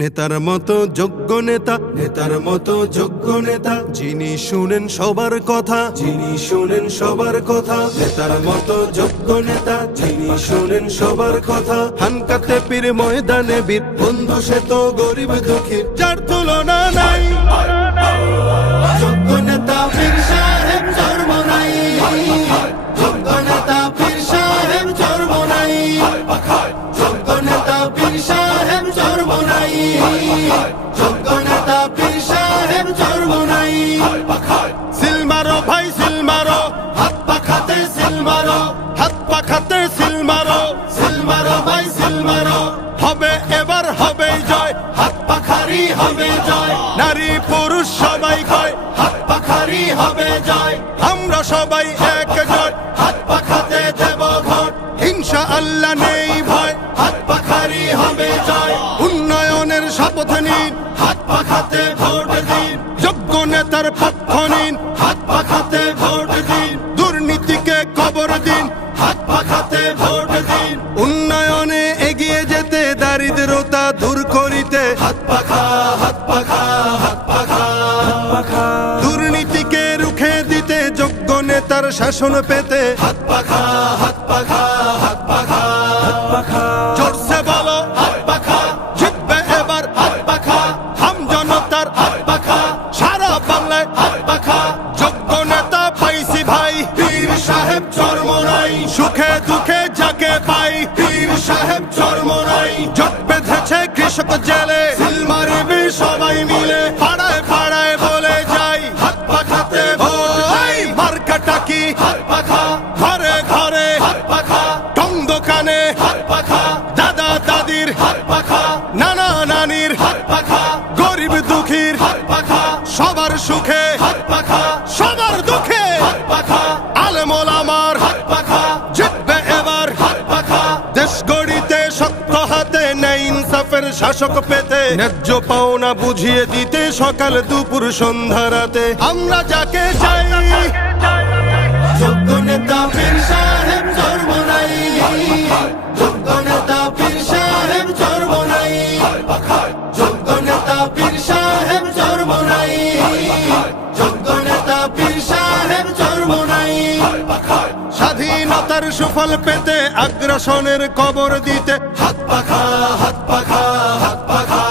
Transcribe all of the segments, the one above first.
নেতার মতো যোগ্য নেতা নেতার মতো যোগ্য নেতা যিনি শুনেন সবার কথা যিনি শুনেন সবার কথা নেতার মতো যোগ্য নেতা যিনি শুনেন সবার কথা হানকাতে পীর ময়দানে বীর বন্ধু সে তো গরিব দুঃখী যার তুলনা নাই যোগ্য নেতা বীর সাহেব চর্ব নাই যোগ্য নেতা পীর সাহেব চর্ব নাই ভাই হাত পাখাতে সিল হাত পাখাতে সিল মারো ভাই সিল হবে এবার হবে জয় হাত পাখারি হবে জয় নারী পুরুষ সবাই কয় হাত পাখারি হবে জয় আমরা সবাই এক জয় পাখাতে ভোট দিন যোগ্য নেতার পক্ষ নিন হাত পাখাতে ভোট দিন দুর্নীতিকে খবর দিন হাত পাখাতে ভোট দিন উন্নয়নে এগিয়ে যেতে দারিদ্রতা দূর করিতে হাত পাখা হাত পাখা হাত পাখা পাখা দুর্নীতিকে রুখে দিতে যোগ্য নেতার শাসন পেতে হাত পাখা হাত পাখা পাখা সবার সুখে হাত পাখা সবার দুঃখে হাত পাখা আলেমল আমার হাত পাখা জিতবে এবার হাত পাখা দেশ গড়িতে সত্য হাতে নেই ইনসাফের শাসক পেতে ন্যায্য পাওনা বুঝিয়ে দিতে সকাল দুপুর সন্ধ্যা রাতে আমরা যাকে চাই স্বাধীনতার সুফল পেতে আগ্রাসনের কবর দিতে হাত পাখা হাত পাখা হাত পাখা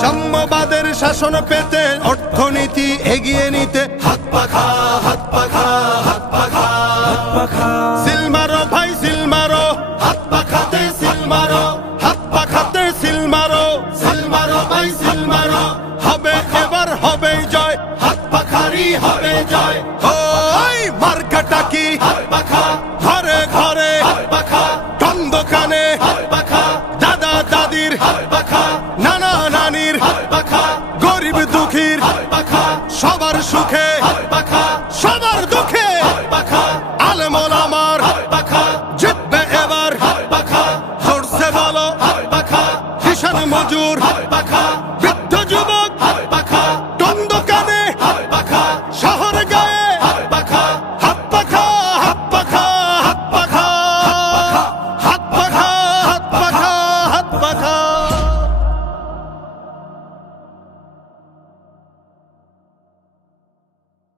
সাম্যবাদের শাসন পেতে অর্থনীতি এগিয়ে নিতে হাত পাখা হাত পাখা হাত পাখা হাত পাখা ঘরে ঘরে টং দোকানে দাদা দাদির নানা নানির গরিব দুঃখীর সবার সুখে সবার দুঃখে আলমল আমার জিতবে এবার ধরছে বলো হিসান মজুর